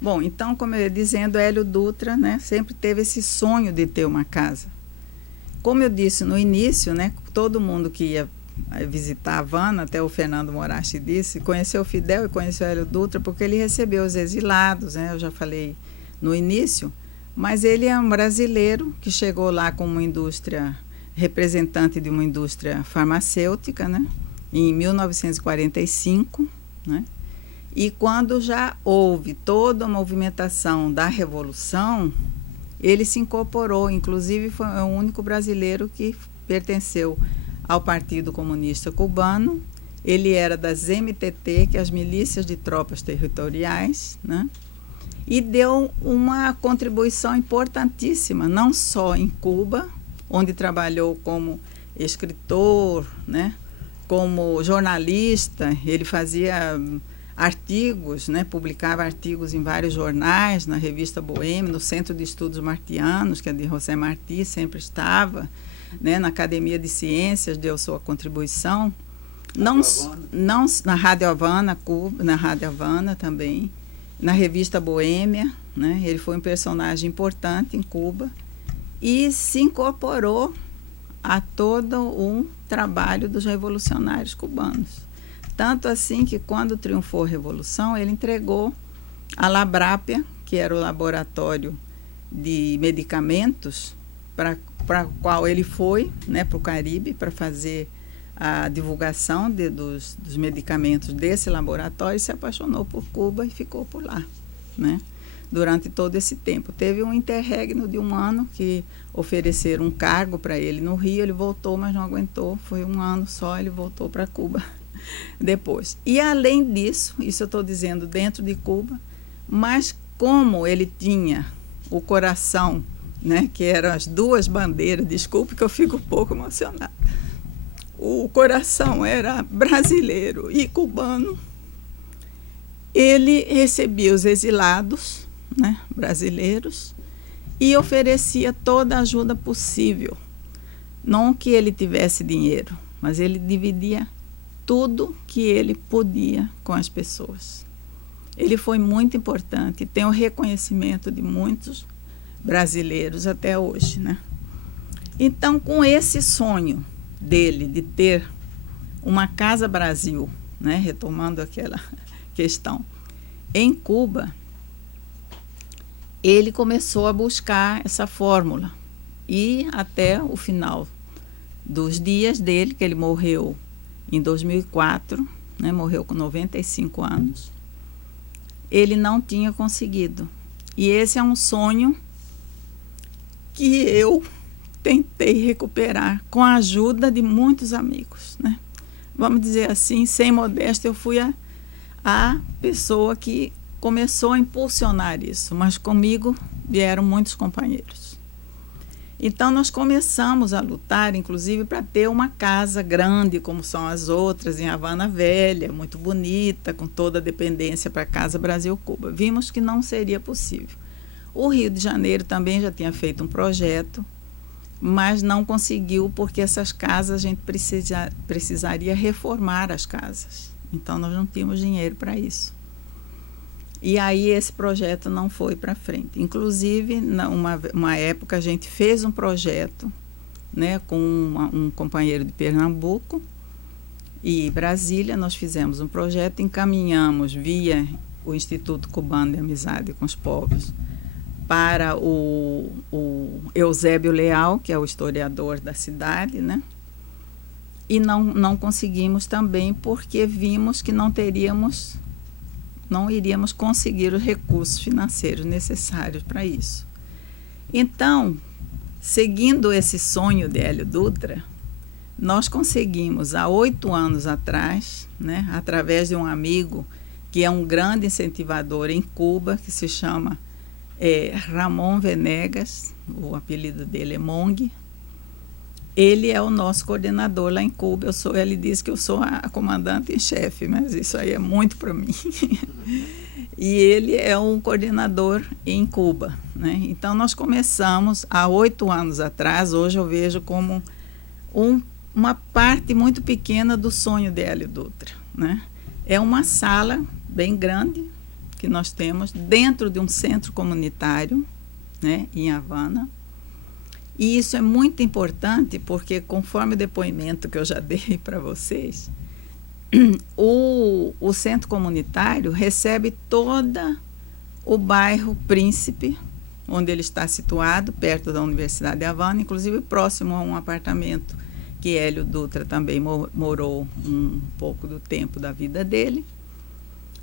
Bom, então, como eu ia dizendo, Hélio Dutra, né, sempre teve esse sonho de ter uma casa. Como eu disse no início, né, todo mundo que ia visitar Havana, até o Fernando Moraes disse, conheceu o Fidel e conheceu o Hélio Dutra porque ele recebeu os exilados, né, eu já falei no início, mas ele é um brasileiro que chegou lá como uma indústria, representante de uma indústria farmacêutica, né, em 1945, né, e quando já houve toda a movimentação da Revolução, ele se incorporou, inclusive foi o único brasileiro que pertenceu ao Partido Comunista Cubano. Ele era das MTT, que é as Milícias de Tropas Territoriais, né? E deu uma contribuição importantíssima, não só em Cuba, onde trabalhou como escritor, né? Como jornalista, ele fazia artigos, né, publicava artigos em vários jornais, na revista Boêmia, no Centro de Estudos Martianos, que é de José Martí, sempre estava, né, na Academia de Ciências, deu sua contribuição, não na Rádio Havana, Cuba, na Rádio Havana também, na revista Boêmia, né, ele foi um personagem importante em Cuba e se incorporou a todo um trabalho dos revolucionários cubanos. Tanto assim que, quando triunfou a Revolução, ele entregou a Labrápia, que era o laboratório de medicamentos, para o qual ele foi, né, para o Caribe, para fazer a divulgação dos medicamentos desse laboratório, e se apaixonou por Cuba e ficou por lá, né, durante todo esse tempo. Teve um interregno de 1 ano que ofereceram um cargo para ele no Rio, ele voltou, mas não aguentou, foi 1 ano só, ele voltou para Cuba depois. E além disso, isso eu estou dizendo dentro de Cuba, mas como ele tinha o coração, né, que eram as 2 bandeiras, desculpe que eu fico um pouco emocionada, o coração era brasileiro e cubano, ele recebia os exilados, né, brasileiros, e oferecia toda a ajuda possível. Não que ele tivesse dinheiro, mas ele dividia tudo que ele podia com as pessoas. Ele foi muito importante, tem o reconhecimento de muitos brasileiros até hoje, né? Então, com esse sonho dele de ter uma Casa Brasil, né, retomando aquela questão, em Cuba, ele começou a buscar essa fórmula e até o final dos dias dele, que ele morreu em 2004, né, morreu com 95 anos, ele não tinha conseguido. E esse é um sonho que eu tentei recuperar com a ajuda de muitos amigos, né? Vamos dizer assim, sem modéstia, eu fui a pessoa que começou a impulsionar isso, mas comigo vieram muitos companheiros. Então, nós começamos a lutar, inclusive, para ter uma casa grande, como são as outras, em Havana Velha, muito bonita, com toda a dependência para a Casa Brasil-Cuba. Vimos que não seria possível. O Rio de Janeiro também já tinha feito um projeto, mas não conseguiu, porque essas casas a gente precisaria reformar as casas. Então, nós não tínhamos dinheiro para isso. E aí esse projeto não foi para frente. Inclusive, uma época a gente fez um projeto, né, com um companheiro de Pernambuco e Brasília. Nós fizemos um projeto, encaminhamos via o Instituto Cubano de Amizade com os Povos para o Eusébio Leal, que é o historiador da cidade, né? E não conseguimos também porque vimos que não iríamos conseguir os recursos financeiros necessários para isso. Então, seguindo esse sonho de Hélio Dutra, nós conseguimos, há 8 anos atrás, né, através de um amigo que é um grande incentivador em Cuba, que se chama Ramon Venegas, o apelido dele é Mong. Ele é o nosso coordenador lá em Cuba. Ele diz que eu sou a comandante em chefe, mas isso aí é muito para mim. E ele é um coordenador em Cuba, né? Então, nós começamos há 8 anos atrás. Hoje eu vejo como uma parte muito pequena do sonho de Hélio Dutra, né? É uma sala bem grande, que nós temos dentro de um centro comunitário, né, em Havana. E isso é muito importante porque, conforme o depoimento que eu já dei para vocês, o centro comunitário recebe todo o bairro Príncipe, onde ele está situado, perto da Universidade de Havana, inclusive próximo a um apartamento que Hélio Dutra também morou um pouco do tempo da vida dele.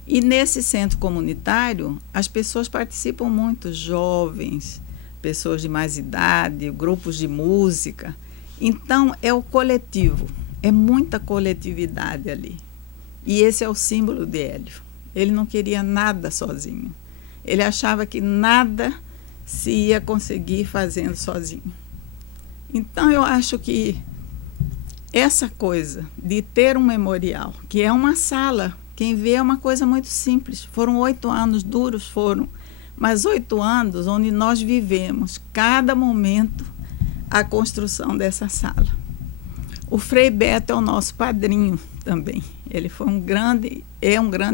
E nesse centro comunitário, as pessoas participam muito, jovens, pessoas de mais idade, grupos de música. Então, é o coletivo, é muita coletividade ali. E esse é o símbolo de Hélio. Ele não queria nada sozinho. Ele achava que nada se ia conseguir fazendo sozinho. Então, eu acho que essa coisa de ter um memorial, que é uma sala, quem vê é uma coisa muito simples. Foram 8 anos duros, foram, mas 8 anos onde nós vivemos, cada momento, a construção dessa sala. O Frei Beto é o nosso padrinho também. Ele foi um grande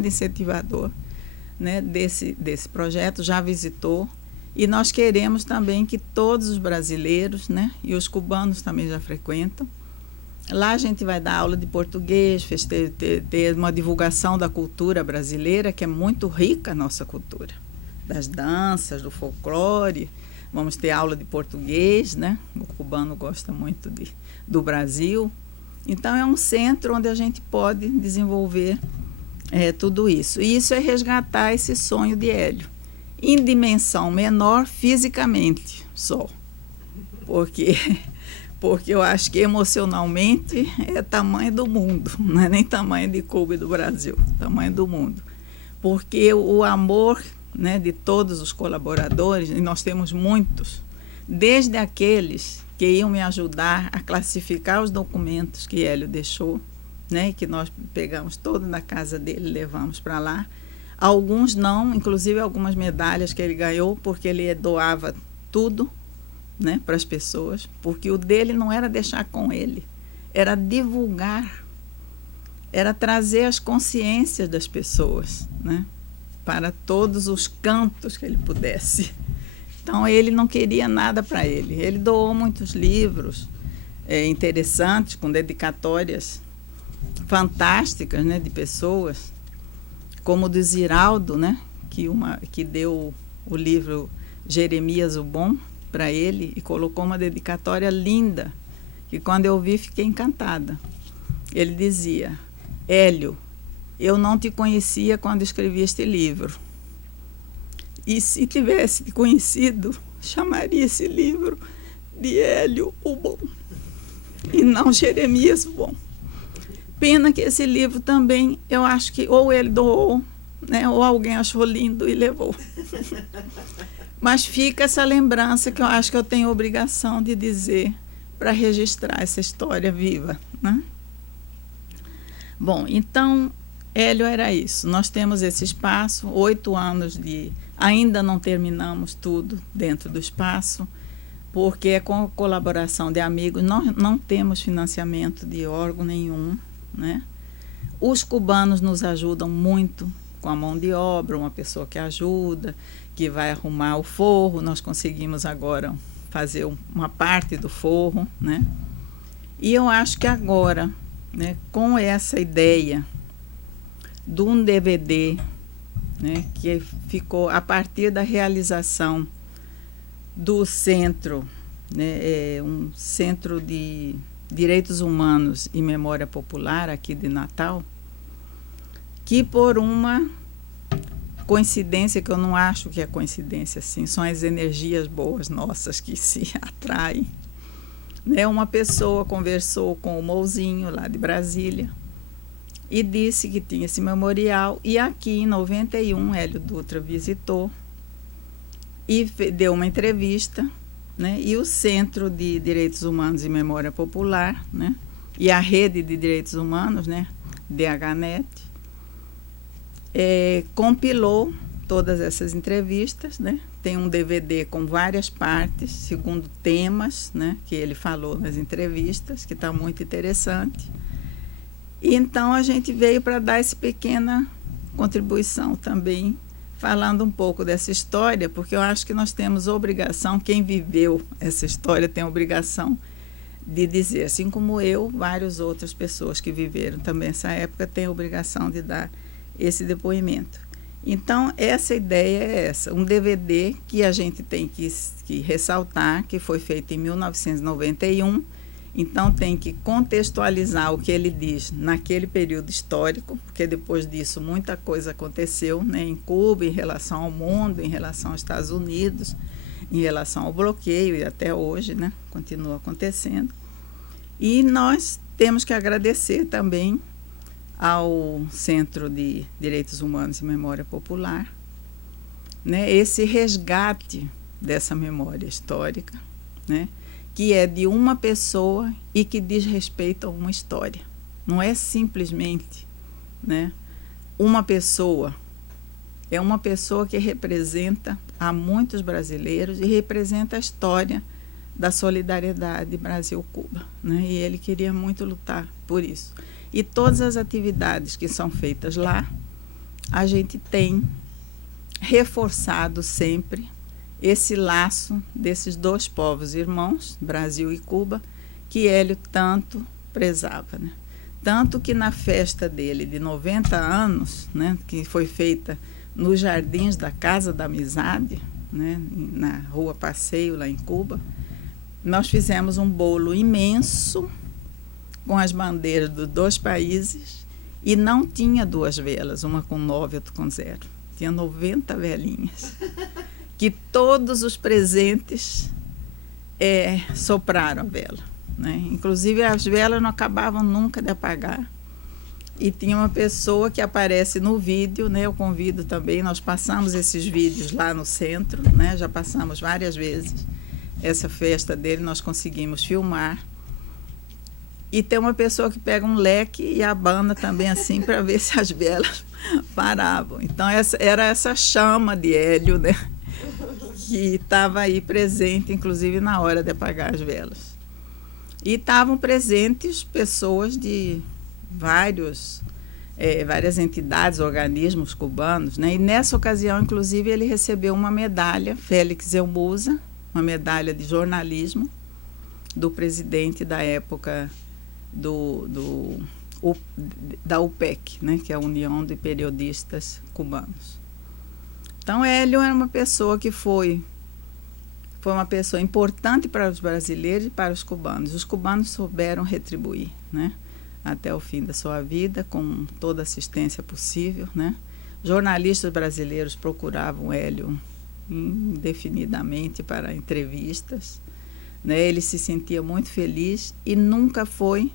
incentivador, né, desse projeto, já visitou. E nós queremos também que todos os brasileiros, né, e os cubanos também já frequentam. Lá a gente vai dar aula de português, ter uma divulgação da cultura brasileira, que é muito rica a nossa cultura, das danças, do folclore. Vamos ter aula de português, né? O cubano gosta muito do Brasil. Então, é um centro onde a gente pode desenvolver tudo isso. E isso é resgatar esse sonho de Hélio, em dimensão menor fisicamente só, porque eu acho que emocionalmente é tamanho do mundo, não é nem tamanho de Cuba e do Brasil, tamanho do mundo. Porque o amor, né, de todos os colaboradores, e nós temos muitos, desde aqueles que iam me ajudar a classificar os documentos que Hélio deixou, né, que nós pegamos todos na casa dele e levamos para lá. Alguns não, inclusive algumas medalhas que ele ganhou, porque ele doava tudo, né, para as pessoas, porque o dele não era deixar com ele, era divulgar, era trazer as consciências das pessoas, né, para todos os cantos que ele pudesse. Então, ele não queria nada para ele. Ele doou muitos livros interessantes, com dedicatórias fantásticas, né, de pessoas, como o do Ziraldo, né, que deu o livro Jeremias o Bom para ele e colocou uma dedicatória linda, que quando eu vi fiquei encantada. Ele dizia: Hélio, eu não te conhecia quando escrevi este livro. E se tivesse te conhecido, chamaria esse livro de Hélio o Bom, e não Jeremias o Bom. Pena que esse livro também, eu acho que ou ele doou, né, ou alguém achou lindo e levou. Mas fica essa lembrança que eu acho que eu tenho obrigação de dizer para registrar essa história viva, né? Bom, então, Hélio era isso. Nós temos esse espaço, 8 anos de... Ainda não terminamos tudo dentro do espaço, porque é com a colaboração de amigos. Nós não temos financiamento de órgão nenhum, né? Os cubanos nos ajudam muito com a mão de obra, uma pessoa que ajuda, que vai arrumar o forro. Nós conseguimos agora fazer uma parte do forro, né? E eu acho que agora, né, com essa ideia de um DVD, né, que ficou a partir da realização do centro, né, um centro de direitos humanos e memória popular aqui de Natal, que por uma coincidência, que eu não acho que é coincidência assim, são as energias boas nossas que se atraem, né, uma pessoa conversou com o Mouzinho lá de Brasília e disse que tinha esse memorial, e aqui em 91 Hélio Dutra visitou e deu uma entrevista, né, e o Centro de Direitos Humanos e Memória Popular, né, e a Rede de Direitos Humanos, né, DHNet, compilou todas essas entrevistas, né, tem um DVD com várias partes, segundo temas, né, que ele falou nas entrevistas, que está muito interessante. E então a gente veio para dar essa pequena contribuição também, falando um pouco dessa história, porque eu acho que nós temos obrigação, quem viveu essa história tem a obrigação de dizer, assim como eu, várias outras pessoas que viveram também essa época têm a obrigação de dar esse depoimento. Então, essa ideia é essa, um DVD que a gente tem que ressaltar, que foi feito em 1991, então tem que contextualizar o que ele diz naquele período histórico, porque depois disso muita coisa aconteceu, né, em Cuba, em relação ao mundo, em relação aos Estados Unidos, em relação ao bloqueio, e até hoje, né, continua acontecendo. E nós temos que agradecer também ao Centro de Direitos Humanos e Memória Popular, né, esse resgate dessa memória histórica, né, que é de uma pessoa e que diz respeito a uma história. Não é simplesmente, né, uma pessoa. É uma pessoa que representa a muitos brasileiros e representa a história da solidariedade Brasil-Cuba, né? E ele queria muito lutar por isso. E todas as atividades que são feitas lá, a gente tem reforçado sempre esse laço desses dois povos irmãos, Brasil e Cuba, que Hélio tanto prezava, né? Tanto que na festa dele de 90 anos, né, que foi feita nos jardins da Casa da Amizade, né, na Rua Passeio, lá em Cuba, nós fizemos um bolo imenso com as bandeiras dos dois países e não tinha duas velas, uma com 9 e outra com 0. Tinha 90 velinhas, que todos os presentes sopraram a vela, né? Inclusive as velas não acabavam nunca de apagar. E tinha uma pessoa que aparece no vídeo, né? Eu convido também, nós passamos esses vídeos lá no centro, né? Já passamos várias vezes essa festa dele, nós conseguimos filmar. E tem uma pessoa que pega um leque e abana também assim para ver se as velas paravam. Então era essa chama de Hélio, né, que estava aí presente, inclusive na hora de apagar as velas. E estavam presentes pessoas de várias entidades, organismos cubanos, né? E nessa ocasião, inclusive, ele recebeu uma medalha, Félix Elmusa, uma medalha de jornalismo do presidente da época da UPEC, né, que é a União de Periodistas Cubanos. Então, Hélio era uma pessoa que foi uma pessoa importante para os brasileiros e para os cubanos. Os cubanos souberam retribuir, né, até o fim da sua vida, com toda a assistência possível, né. Jornalistas brasileiros procuravam Hélio indefinidamente para entrevistas, né. Ele se sentia muito feliz e nunca foi,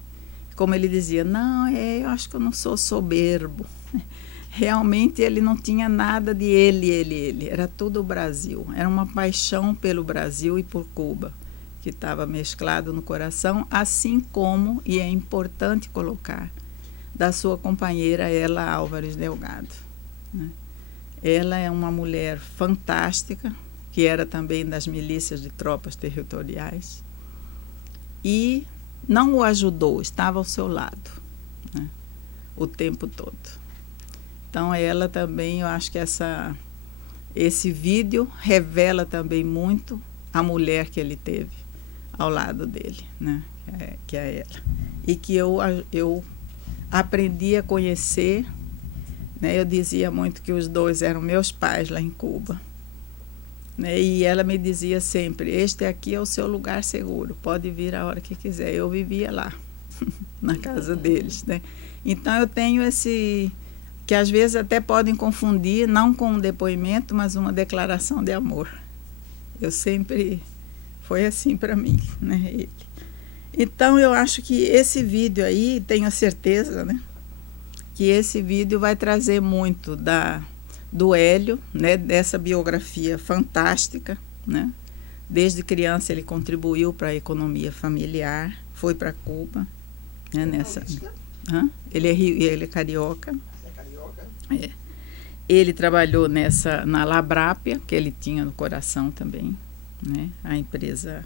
como ele dizia, não, eu acho que eu não sou soberbo. Realmente ele não tinha nada de ele. Era tudo o Brasil. Era uma paixão pelo Brasil e por Cuba, que estava mesclado no coração, assim como, e é importante colocar, da sua companheira Ela Álvares Delgado, né? Ela é uma mulher fantástica, que era também das milícias de tropas territoriais, e não o ajudou, estava ao seu lado, né, o tempo todo. Então, ela também, eu acho que esse vídeo revela também muito a mulher que ele teve ao lado dele, né, que é ela. E que eu aprendi a conhecer, né, eu dizia muito que os dois eram meus pais lá em Cuba, né, e ela me dizia sempre, este aqui é o seu lugar seguro, pode vir a hora que quiser. Eu vivia lá, na casa deles, né. Então, eu tenho que às vezes até podem confundir, não com um depoimento, mas uma declaração de amor. Eu sempre, foi assim para mim, né, ele. Então, eu acho que esse vídeo aí, tenho certeza, né, que esse vídeo vai trazer muito do Hélio, né, dessa biografia fantástica, né. Desde criança ele contribuiu para a economia familiar, foi para Cuba, né, nessa. Ele é carioca. É. Ele trabalhou na Labrápia, que ele tinha no coração também, né? A empresa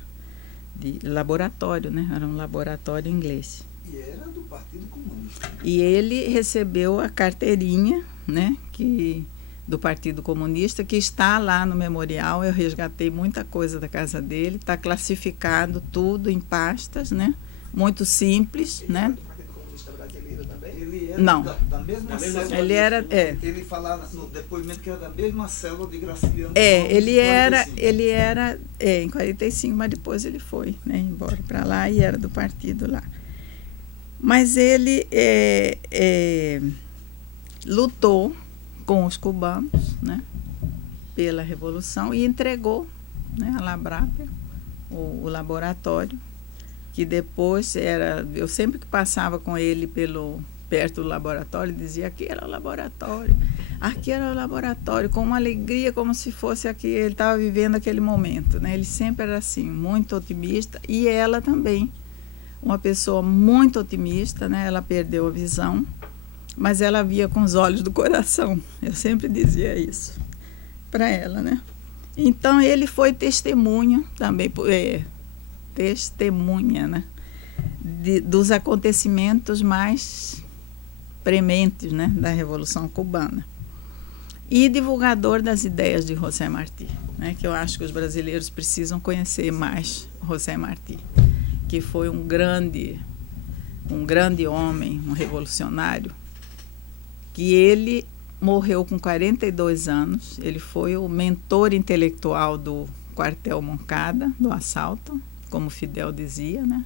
de laboratório, né? Era um laboratório inglês. E era do Partido Comunista. E ele recebeu a carteirinha, né? Que do Partido Comunista, que está lá no memorial. Eu resgatei muita coisa da casa dele, está classificado tudo em pastas, né? Muito simples, né? Do Partido Comunista Brasileiro também? Ele era Não. da mesma célula. Ele era, Ele falava no depoimento que era da mesma célula de Graciliano. ele era em 45, mas depois ele foi, né, embora para lá e era do partido lá. Mas ele lutou com os cubanos, né, pela Revolução e entregou, né, a Labrapa, o laboratório, que depois era... Eu sempre que passava com ele perto do laboratório, dizia: aqui era o laboratório, aqui era o laboratório, com uma alegria, como se fosse aqui, ele estava vivendo aquele momento, né? Ele sempre era assim, muito otimista, e ela também, uma pessoa muito otimista, né? Ela perdeu a visão, mas ela via com os olhos do coração. Eu sempre dizia isso para ela, né? Então ele foi testemunha também, testemunha, né, dos acontecimentos mais prementes, né, da Revolução Cubana, e divulgador das ideias de José Martí, né, que eu acho que os brasileiros precisam conhecer mais José Martí, que foi um grande homem, um revolucionário, que ele morreu com 42 anos, ele foi o mentor intelectual do quartel Moncada, do assalto, como Fidel dizia, né?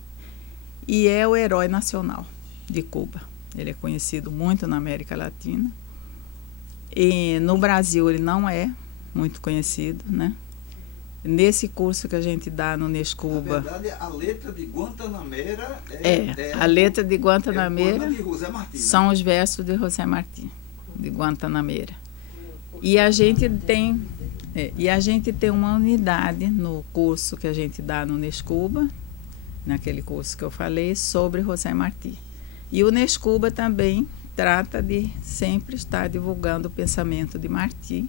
E é o herói nacional de Cuba. Ele é conhecido muito na América Latina. E no Brasil ele não é muito conhecido, né? Nesse curso que a gente dá no Nescuba... Na verdade, a letra de Guantanamera a letra de Guantanamera de José Martí, né? São os versos de José Martí, de Guantanamera. E a gente tem... E a gente tem uma unidade no curso que a gente dá no Nescuba, naquele curso que eu falei, sobre José Martí. E o Nescuba também trata de sempre estar divulgando o pensamento de Martí.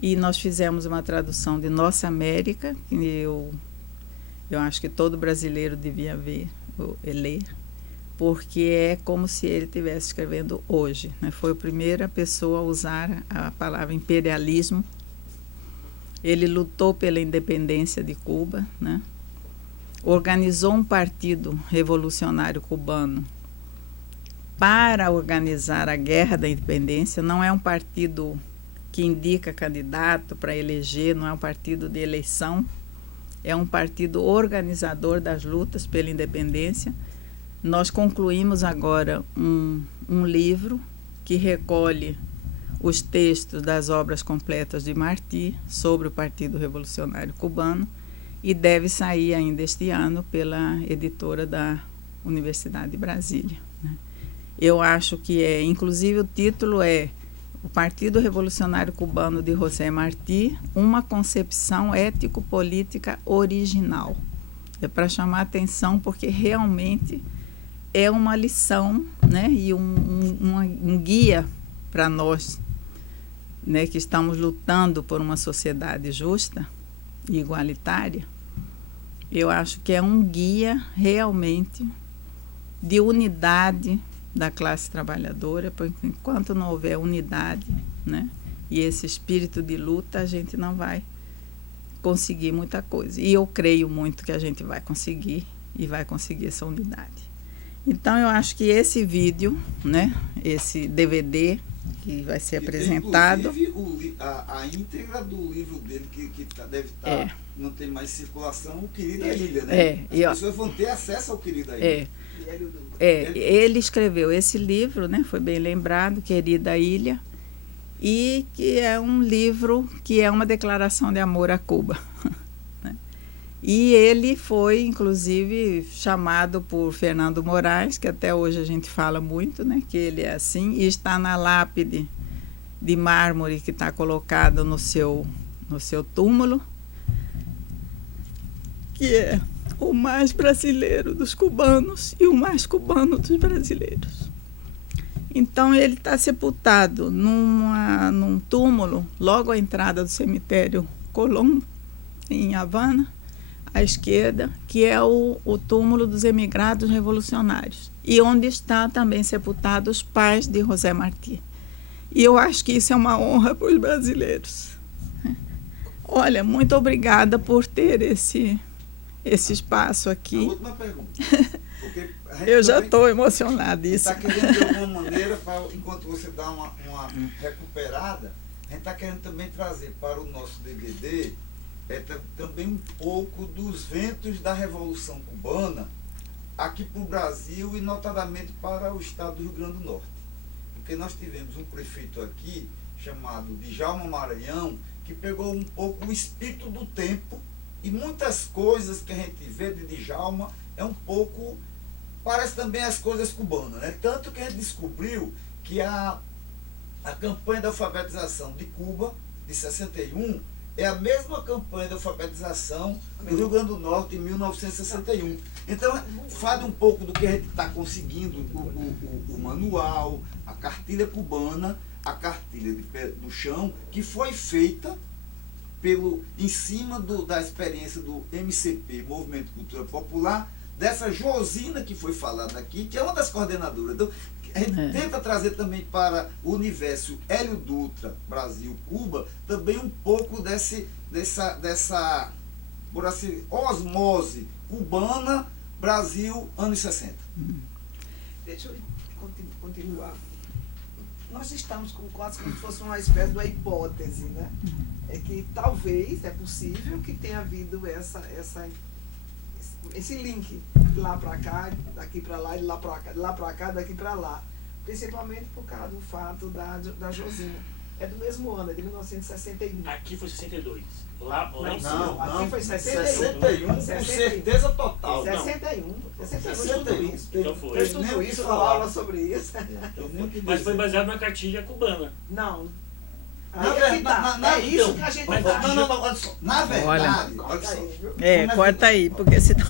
E nós fizemos uma tradução de Nossa América, que eu acho que todo brasileiro devia ler, porque é como se ele estivesse escrevendo hoje, né? Foi a primeira pessoa a usar a palavra imperialismo. Ele lutou pela independência de Cuba, né? Organizou um partido revolucionário cubano para organizar a guerra da independência. Não é um partido que indica candidato para eleger, não é um partido de eleição, é um partido organizador das lutas pela independência. Nós concluímos agora um livro que recolhe os textos das obras completas de Martí sobre o Partido Revolucionário Cubano e deve sair ainda este ano pela editora da Universidade de Brasília, né? Eu acho que inclusive o título é O Partido Revolucionário Cubano de José Martí, uma concepção ético-política original. É para chamar a atenção porque realmente é uma lição, né, e um guia para nós, né, que estamos lutando por uma sociedade justa e igualitária. Eu acho que é um guia realmente de unidade da classe trabalhadora, porque enquanto não houver unidade, né, e esse espírito de luta, a gente não vai conseguir muita coisa. E eu creio muito que a gente vai conseguir, e vai conseguir essa unidade. Então eu acho que esse vídeo, né, esse DVD que vai ser apresentado... Inclusive, a íntegra do livro dele, que deve estar, não tem mais circulação, o Querida Ilha, né? As pessoas vão ter acesso ao Querida Ilha. Ele escreveu esse livro, né, foi bem lembrado, Querida Ilha, e que é um livro que é uma declaração de amor a Cuba. E ele foi, inclusive, chamado por Fernando Moraes, que até hoje a gente fala muito, né, que ele é assim, e está na lápide de mármore que está colocada no seu túmulo, que é o mais brasileiro dos cubanos e o mais cubano dos brasileiros. Então, ele está sepultado num túmulo, logo à entrada do cemitério Colón, em Havana, à esquerda, que é o túmulo dos emigrados revolucionários, e onde está também sepultados os pais de José Martí. E eu acho que isso é uma honra para os brasileiros. Olha, muito obrigada por ter esse espaço aqui. A última pergunta. Porque eu já estou emocionadíssima. Está querendo, de alguma maneira, enquanto você dá uma recuperada, a gente está querendo também trazer para o nosso DVD também um pouco dos ventos da Revolução Cubana aqui para o Brasil e notadamente para o estado do Rio Grande do Norte. Porque nós tivemos um prefeito aqui, chamado Djalma Maranhão, que pegou um pouco o espírito do tempo e muitas coisas que a gente vê de Djalma é um pouco, parece também as coisas cubanas, né? Tanto que a gente descobriu que a campanha de alfabetização de Cuba, de 61, é a mesma campanha de alfabetização do Rio Grande do Norte em 1961. Então, fala um pouco do que a gente está conseguindo, o manual, a cartilha cubana, a cartilha do chão, que foi feita em cima da experiência do MCP, Movimento de Cultura Popular, dessa Josina que foi falada aqui, que é uma das coordenadoras. Então, a gente tenta trazer também para o universo Hélio Dutra, Brasil, Cuba, também um pouco dessa por assim, osmose cubana, Brasil, anos 60. Deixa eu continuar. Nós estamos quase como se fosse uma espécie de uma hipótese, né? É que talvez, é possível que tenha havido esse link de lá para cá, daqui para lá, de lá para cá, daqui para lá. Principalmente por causa do fato da Josina. É do mesmo ano, é de 1961. Aqui foi 62. Lá em cima. Não, aqui foi 61. 61, com certeza total. 61 tudo isso. Então foi. Fez tudo isso, dou aula sobre isso. Mas foi baseado na cartilha cubana. Não. É isso que a gente... Não, na verdade... Corta aí, porque senão...